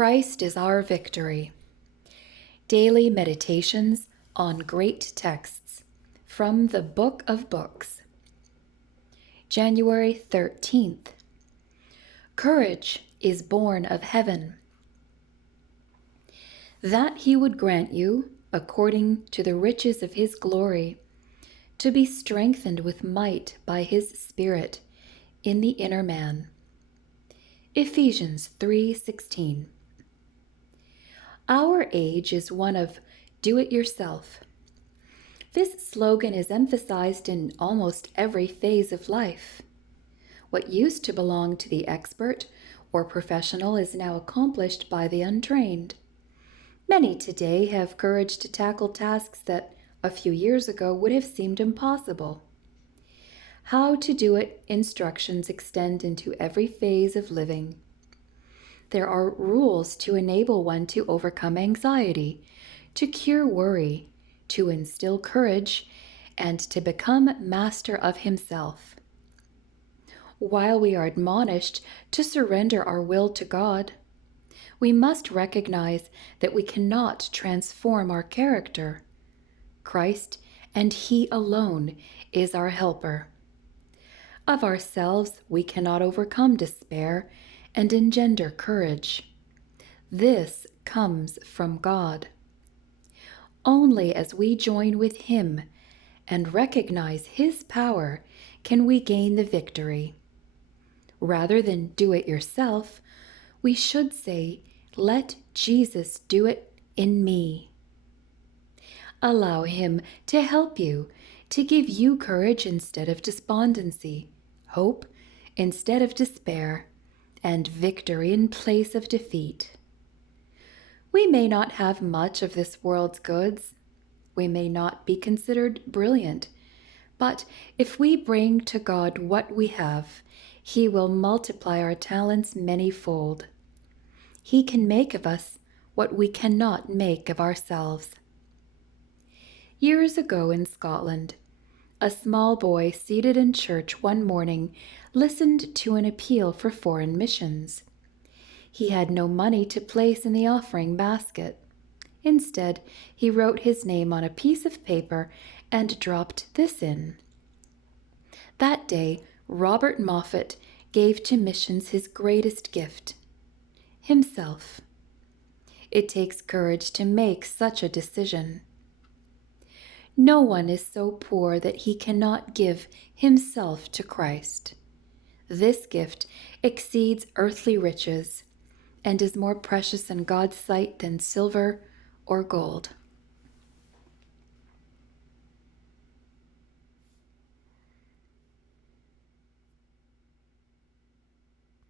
Christ is our victory. Daily meditations on great texts from the Book of Books. January 13th. Courage is born of heaven. That he would grant you, according to the riches of his glory, to be strengthened with might by his Spirit in the inner man. Ephesians 3:16. Our age is one of do-it-yourself. This slogan is emphasized in almost every phase of life. What used to belong to the expert or professional is now accomplished by the untrained. Many today have courage to tackle tasks that a few years ago would have seemed impossible. How to do it instructions extend into every phase of living. There are rules to enable one to overcome anxiety, to cure worry, to instill courage, and to become master of himself. While we are admonished to surrender our will to God, we must recognize that we cannot transform our character. Christ, and He alone, is our helper. Of ourselves, we cannot overcome despair and engender courage. This comes from God. Only as we join with Him and recognize His power can we gain the victory. Rather than do it yourself, we should say, "Let Jesus do it in me." Allow Him to help you, to give you courage instead of despondency, hope instead of despair, and victory in place of defeat. We may not have much of this world's goods. We may not be considered brilliant. But if we bring to God what we have, He will multiply our talents many-fold. He can make of us what we cannot make of ourselves. Years ago in Scotland, a small boy seated in church one morning listened to an appeal for foreign missions. He had no money to place in the offering basket. Instead, he wrote his name on a piece of paper and dropped this in. That day, Robert Moffat gave to missions his greatest gift, himself. It takes courage to make such a decision. No one is so poor that he cannot give himself to Christ. This gift exceeds earthly riches and is more precious in God's sight than silver or gold.